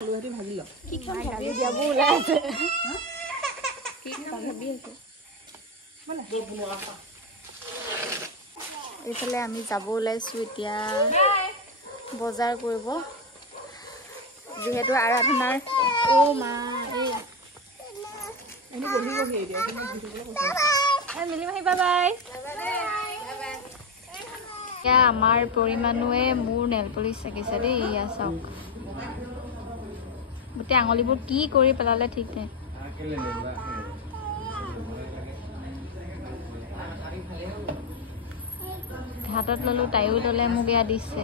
আলুহতি ভাজি ল কি খাম ভাবি যাব ওলাই আছে কি খাম ভাবি আছে মানে দৰ বনোৱা এইফালে আমি যাব ওলাইছো এতিয়া বজাৰ কৰিব যেহেতু আৰাধনাৰ ও মা এই এনে বহি বহি দিয়া তুমি ভিডিঅ' কৈছা মিলি মাহি বাই বাই এতিয়া আমাৰ পৰিমাণুৱে মোৰ নেল পলিচ লাগিছে দেই ইয়া চাওক গোটেই আঙুলিবোৰ কি কৰি পেলালে ঠিক নাই হাতত ললো তাইও ললে মোক এয়া দিছে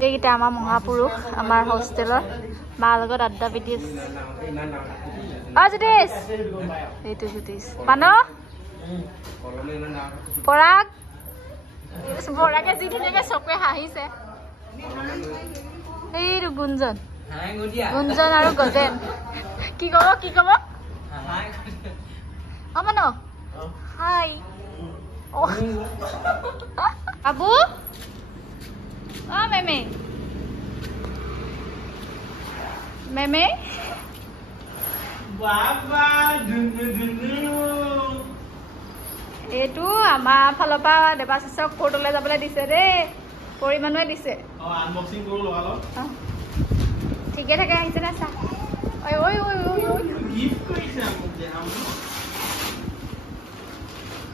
এইকেইটা আমাৰ মহাপুৰুষ আমাৰ হোষ্টেলৰ মাৰ লগত আড্ডা পিটি আছে জ্যোতিষ এইটো জ্যোতিষ পান পৰাগ পৰাগে যি ধুনীয়াকে চকুৱে হাঁহিছে এইটো গুঞ্জন গুঞ্জন আৰু গজেন কি কব মান হাই বাবু মেমে মেমে এইটো আমাৰ ফালৰ পৰা দেৱাশিষক কোৰ্টলৈ যাবলৈ দিছে দেই পৰিমাণুৱে দিছে ঠিকে থাকে আহিছে না চা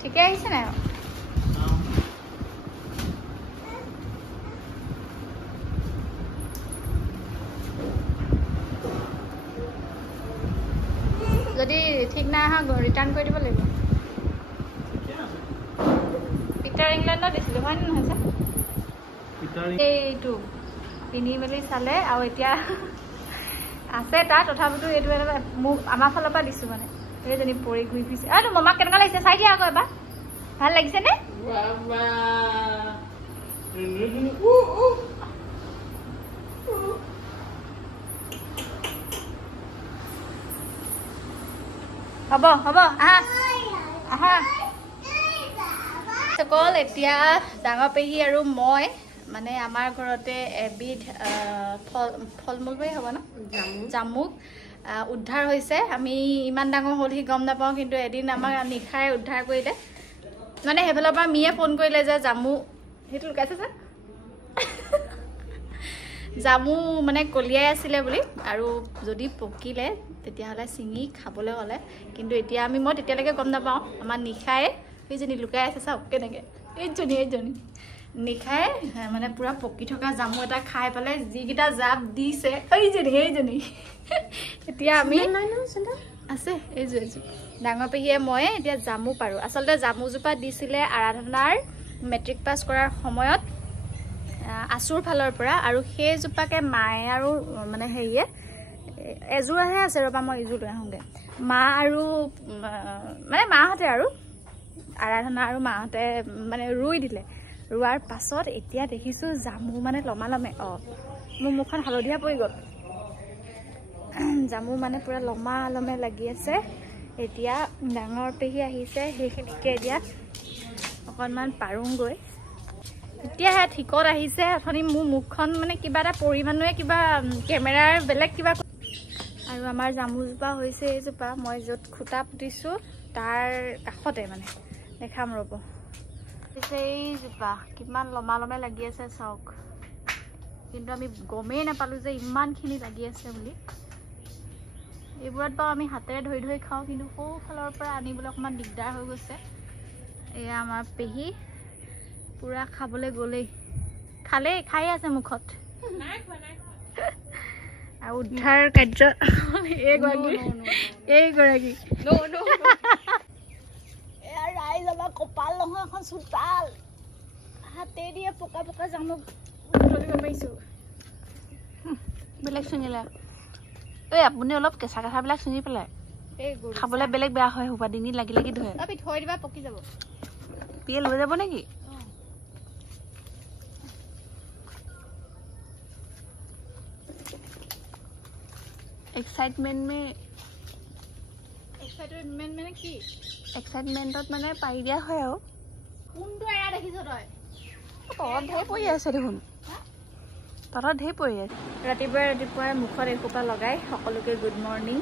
ঠিকে আহিছে নাই যদি ঠিক নাই আহা ৰিটাৰ্ণ কৰি দিব লাগিব পিটাৰ ইংলেণ্ডত দিছিলো হয় নহয় ছাৰ এইটো পিন্ধি মেলি চালে আৰু এতিয়া আছে তাৰ তথাপিতো এইটো মোক আমাৰ ফালৰ পৰা দিছো মানে এইজনী পৰি ঘূৰি ফুৰিছে আৰু মমাক কেনেকুৱা লাগিছে চাই দিয়া আকৌ এবাৰ ভাল লাগিছে নে হ'ব হ'ব আহা আহা সকল এতিয়া ডাঙৰ পেহী আৰু মই মানে আমাৰ ঘৰতে এবিধ ফল মূল বুলি হ'ব ন জামুক উদ্ধাৰ হৈছে আমি ইমান ডাঙৰ হ'ল সি গম নাপাওঁ কিন্তু এদিন আমাক নিশাই উদ্ধাৰ কৰিলে মানে সেইফালৰ পৰা মিয়ে ফোন কৰিলে যে জামু সেইটো লুকাইছে যে জামু মানে কলিয়াই আছিলে বুলি আৰু যদি পকিলে তেতিয়াহ'লে ছিঙি খাবলৈ হ'লে কিন্তু এতিয়া মই তেতিয়ালৈকে গম নাপাওঁ আমাৰ নিশাই এইজনী লুকাই আছে চাওক কেনেকৈ এইজনী নিশাই মানে পুৰা পকি থকা জামু এটা খাই পেলাই যিকেইটা জাপ দিছে এইজনী এতিয়া আমি আছে এইযোৰ ডাঙৰ পেহীয়ে মই এতিয়া জামু পাৰোঁ আচলতে জামুজোপা দিছিলে আৰাধনাৰ মেট্ৰিক পাছ কৰাৰ সময়ত আচুৰ ফালৰ পৰা আৰু সেইজোপাকে মায়ে আৰু মানে হেৰিয়ে এযোৰাহে আছে ৰ'বা মই এযোৰ লৈ আহোঁগৈ মা আৰু মানে মাহঁতে আৰু আৰাধনা আৰু মাহঁতে মানে ৰুই দিলে ৰোৱাৰ পাছত এতিয়া দেখিছোঁ জামু মানে লমালমে মোৰ মুখখন হালধীয়া পৰি গ'ল জামু মানে পুৰা লমালমে লাগি আছে এতিয়া ডাঙৰ পেহী আহিছে সেইখিনিকে এতিয়া অকণমান পাৰোঁগৈ এতিয়াহে ঠিকত আহিছে অথনি মোৰ মুখখন মানে কিবা এটা পৰিমাণে কিবা কেমেৰাৰ বেলেগ কিবা আৰু আমাৰ জামুজোপা হৈছে এইজোপা মই য'ত খুটা পুতিছোঁ তাৰ কাষতে মানে দেখাম ৰ'ব এইজোপা কিমান লমালমে লাগি আছে চাওক কিন্তু আমি গমেই নাপালোঁ যে ইমানখিনি লাগি আছে বুলি এইবোৰত বাৰু আমি হাতেৰে ধৰি ধৰি খাওঁ কিন্তু সৌফালৰ পৰা আনিবলৈ অকণমান দিগদাৰ হৈ গৈছে এয়া আমাৰ পেহী পুৰা খাবলৈ গ'লেই খাই আছে মুখত আৰু উদ্ধাৰ কাৰ্য এইগৰাকী ৰাইজ আমাৰ কপাল নহয় এখন চোতাল হাতে দিয়ে পকা পকা জামুক ধৰিব পাৰিছোঁ বেলেগ ছিঙিলে আপুনি অলপ কেঁচা কেঁচাবিলাক ছিঙি পেলাই খাবলৈ বেলেগ বেয়া হয় সোপা ডিঙিত লাগি লাগি ধৰে থৈ দিবা পকি যাব পিয়ে লৈ যাব নেকি एक्साइटमेंट में কি এক্সাইটমেণ্টত মানে পাৰি দিয়া হয় আৰু কোনটো এৰা দেখিছ তই তলত ঢেৰ পৰি আছে দেখোন তলত ঢেৰ পৰি আছে ৰাতিপুৱাই মুখত এসোপা লগাই সকলোকে গুড মৰ্ণিং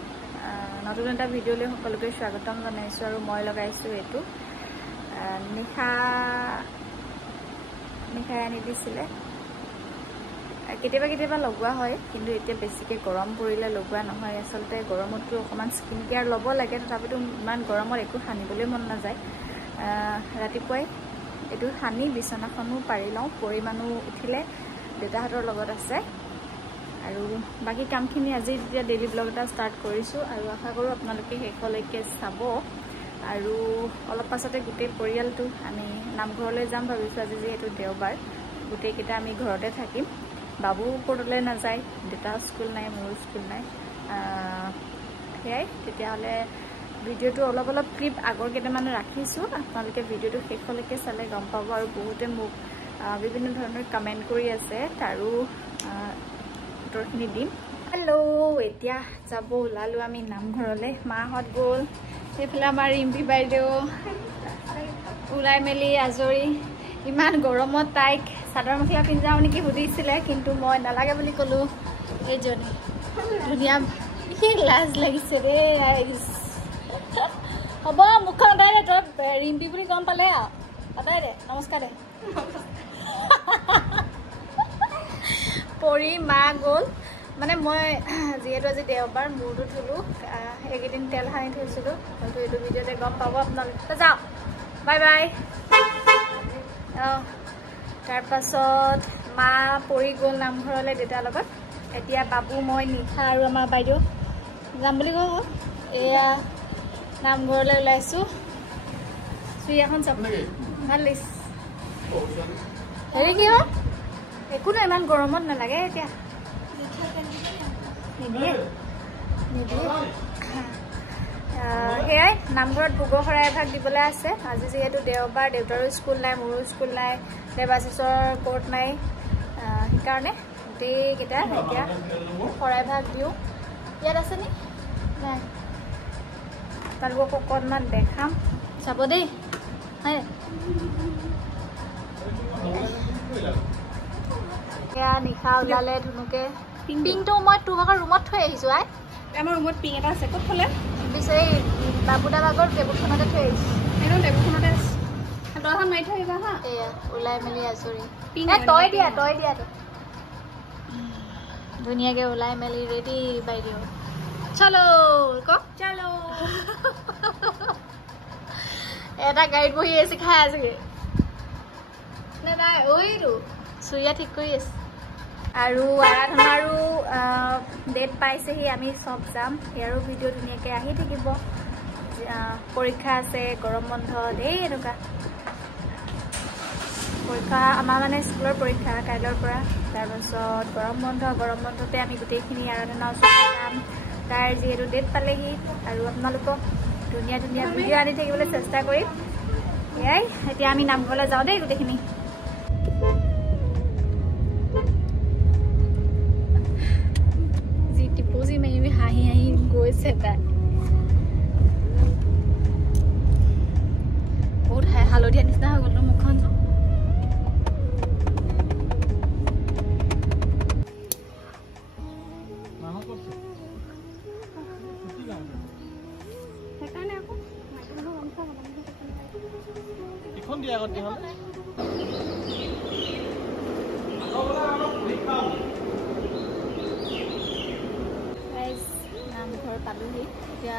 নতুন এটা ভিডিঅ'লৈ সকলোকে স্বাগতম জনাইছোঁ আৰু মই লগাইছোঁ এইটো নিশাই আনি দিছিলে কেতিয়াবা লগোৱা হয় কিন্তু এতিয়া বেছিকৈ গৰম পৰিলে লগোৱা নহয় আচলতে গৰমতটো অকণমান স্কিন কেয়াৰ ল'ব লাগে তথাপিতো ইমান গৰমত একো সানিবলৈ মন নাযায় ৰাতিপুৱাই এইটো সানি বিচনাখনো পাৰি লওঁ পৰিমাণো উঠিলে দেউতাহঁতৰ লগত আছে আৰু বাকী কামখিনি আজি যেতিয়া ডেইলি ব্লগ এটা ষ্টাৰ্ট কৰিছোঁ আৰু আশা কৰোঁ আপোনালোকে শেষলৈকে চাব আৰু অলপ পাছতে গোটেই পৰিয়ালটো আমি নামঘৰলৈ যাম ভাবিছোঁ আজি যিহেতু দেওবাৰ গোটেইকেইটা আমি ঘৰতে থাকিম বাবু ক'ৰলৈ নাযায় দেউতা স্কুল নাই মোৰ স্কুল নাই সেয়াই তেতিয়াহ'লে ভিডিঅ'টো অলপ ক্লিপ আগৰ কেইটামান ৰাখিছোঁ আপোনালোকে ভিডিঅ'টো শেষলৈকে চালে গম পাব আৰু বহুতে মোক বিভিন্ন ধৰণৰ কমেণ্ট কৰি আছে তাৰো উত্তৰখিনি দিম হেল্ল' এতিয়া যাব ওলালোঁ আমি নামঘৰলৈ মাহঁত গ'ল সেইফালে আমাৰ ৰিম্পী বাইদেউ ওলাই মেলি আজৰি ইমান গৰমত তাইক চাদৰ মেখেলা পিন্ধাওঁ নেকি সুধিছিলে কিন্তু মই নালাগে বুলি ক'লোঁ এইজনী ধুনীয়া লাজ লাগিছে দেই হ'ব মুখখন আদায় দে তই ৰিম্পী বুলি গম পালে আৰু আদায় দে নমস্কাৰ দে পৰি মা গ'ল মানে মই যিহেতু আজি দেওবাৰ মূৰটো ধুলোঁ এইকেইদিন তেল সানি থৈছিলোঁ হয়তো এইটো ভিডিঅ'তে গম পাব আপোনালোকে যাওঁ বাই বাই তাৰপাছত মা পৰি গ'ল নামঘৰলৈ দেউতাৰ লগত এতিয়া বাবু মই নিশা আৰু আমাৰ বাইদেউ যাম বুলি কৈ গ'ল এয়া নামঘৰলৈ ওলাইছোঁ চুই এখন চাব ভাল লাগিছে হেৰি কি হ'ল একো নাই ইমান গৰমত নালাগে এতিয়া সেয়াই নামঘৰত ভোগ শৰাই এভাগ দিবলৈ আছে আজি যিহেতু দেওবাৰ দেউতাৰো স্কুল নাই মোৰো স্কুল নাই দেৱাশিষৰ কোৰ্ট নাই সেইকাৰণে গোটেইকেইটা এতিয়া শৰাই ভাগ দিওঁ ইয়াত আছে নি নাই আপোনালোকক অকণমান দেখাম চাব দেই হয় এয়া নিশা ওলালে ধুনুকে পিংটো মই তোৰ ভাগৰ ৰুমত থৈ আহিছোঁ আই আমাৰ ৰুমত পিং এটা আছে ক'ত থ'লে বিচাৰি বাবুদা ভাগৰ টেবুলখনতে থৈ আহিছোঁ সেইটো টেবুলখনতে আছে দৰাখন মাৰি থৈ আহিবা হা এয়া ওলাই মেলি আজৰি পিং তই দিয়া ধুনীয়াকৈ ওলাই মেলি ৰেডি বাইদেউ চলো কওক চলো এটা গাড়ীত বহি এচি খাই আছেগৈ নাই ঐটো চুৰিয়া ঠিক কৰি আছে আৰু আৰাধনাৰো ডেট পাইছেহি আমি চব যাম ইয়াৰো ভিডিঅ' ধুনীয়াকৈ আহি থাকিব পৰীক্ষা আছে গৰম বন্ধ দেই এনেকুৱা পৰীক্ষা আমাৰ মানে স্কুলৰ পৰীক্ষা কাইলৈৰ পৰা তাৰপাছত গৰম বন্ধতে আমি গোটেইখিনি আৰাধনা ওচৰলৈ যাম তাইৰ যিহেতু ডেট পালেহি আৰু আপোনালোকক ধুনীয়া ভিডিঅ' আনি থাকিবলৈ চেষ্টা কৰিম এয়াই এতিয়া আমি নামঘৰলৈ যাওঁ দেই গোটেইখিনি যি টিপচি মাৰি হাঁহি গৈছে তাই বহুত হালধীয়া নিচিনা হৈ গ'ল মুখখন নামঘৰ পালোহি এতিয়া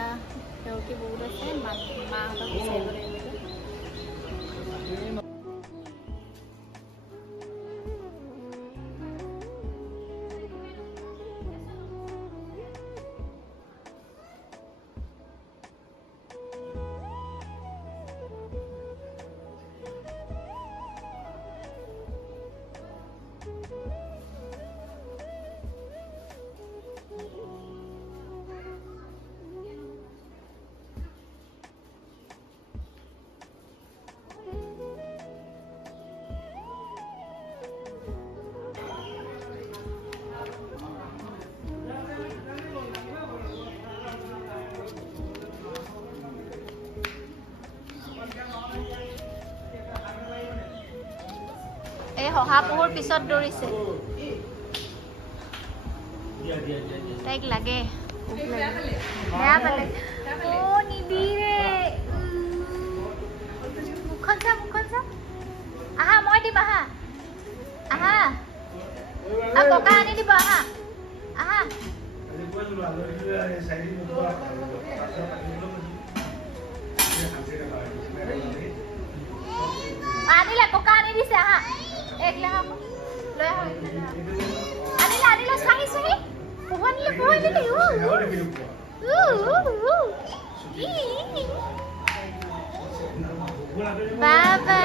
সেৱকী বহুত আছে মাহঁতক বিচাৰিব লাগিব এই শহাপহুৰ পিছত দৌৰিছে তাইক লাগে বেয়া পালে নিদিৰে মুখখন চা আহা মই দিম আহা ককা আনি দিব আহা আনিলে ককা আনি দিছে আহা একলা লৈ আহা আনিলে চাহি পোহনিলে বাবা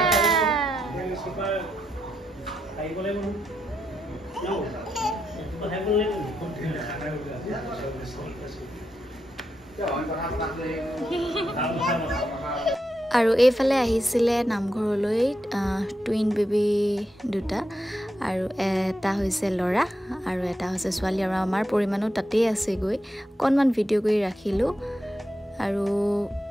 আৰু এইফালে আহিছিলে নামঘৰলৈ টুইন বেবী দুটা আৰু এটা হৈছে ল'ৰা আৰু এটা হৈছে ছোৱালী আৰু আমাৰ পৰিমাণো তাতেই আছে গৈ অকণমান ভিডিঅ' কৰি ৰাখিলোঁ আৰু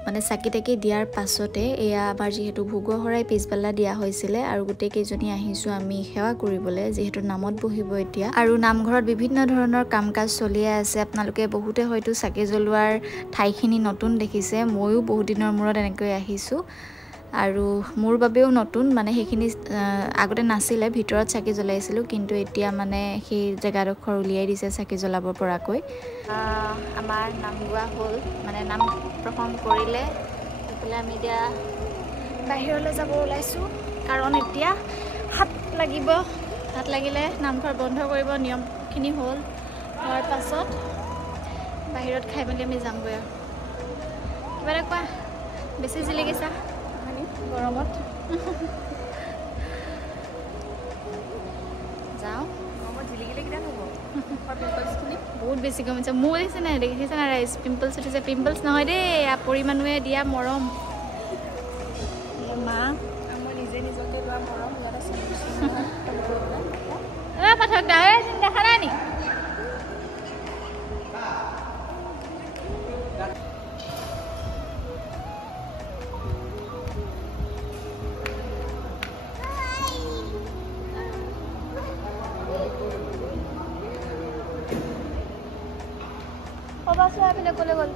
মানে চাকি তাকি দিয়াৰ পাছতে এয়া আমাৰ যিহেতু ভোগৰ শৰাই পিছবেলা দিয়া হৈছিলে আৰু গোটেইকেইজনী আহিছোঁ আমি সেৱা কৰিবলৈ যিহেতু নামত বহিব এতিয়া আৰু নামঘৰত বিভিন্ন ধৰণৰ কাম কাজ চলিয়ে আছে আপোনালোকে বহুতে হয়তো চাকি জ্বলোৱাৰ ঠাইখিনি নতুন দেখিছে ময়ো বহুত দিনৰ মূৰত এনেকৈ আহিছোঁ আৰু মোৰ বাবেও নতুন মানে সেইখিনি আগতে নাছিলে ভিতৰত চাকি জ্বলাইছিলোঁ কিন্তু এতিয়া মানে সেই জেগাডোখৰ উলিয়াই দিছে চাকি জ্বলাব পৰাকৈ আমাৰ নাম গোৱা হ'ল মানে নাম প্ৰসংগ কৰিলে সেইফালে আমি এতিয়া বাহিৰলৈ যাব ওলাইছোঁ কাৰণ এতিয়া হাত লাগিলে নামঘৰ বন্ধ কৰিব নিয়মখিনি হোৱাৰ পাছত বাহিৰত খাই মেলি আমি যামগৈ আৰু কিবা এটা কোৱা বেছি জিলিকিছা গৰমত যাওঁ বহুত বেছি কমিছে মোৰ দেখিছে নাই ৰাইজ পিম্পলছ উঠিছে পিম্পলছ নহয় দেই পৰি মানুহে দিয়া মৰম মা মই নিজে নিজকে লোৱা মৰম পাঠক দা দেখা নাই নি বাসা এফালে কলে গ'ল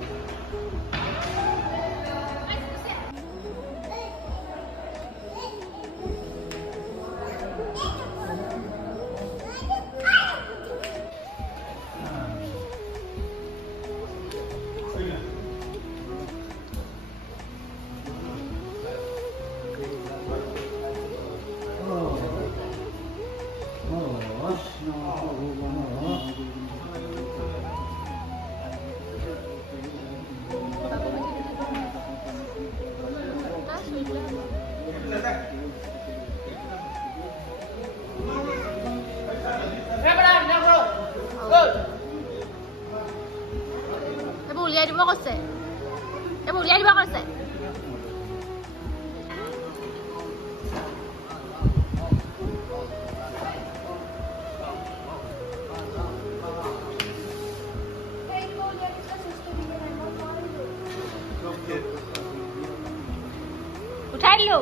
উলিয়াই দিব কৈছে উঠাই দিলো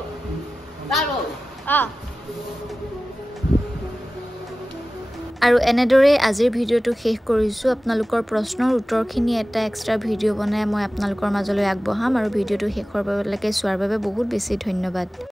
আৰু এনেদৰে আজিৰ ভিডিঅ'টো শেষ কৰিছোঁ আপোনালোকৰ প্ৰশ্নৰ উত্তৰখিনি এটা এক্সট্ৰা ভিডিঅ' বনাই মই আপোনালোকৰ মাজলৈ আগবঢ়াম আৰু ভিডিঅ'টো শেষৰ বাবেলৈকে চোৱাৰ বাবে বহুত বেছি ধন্যবাদ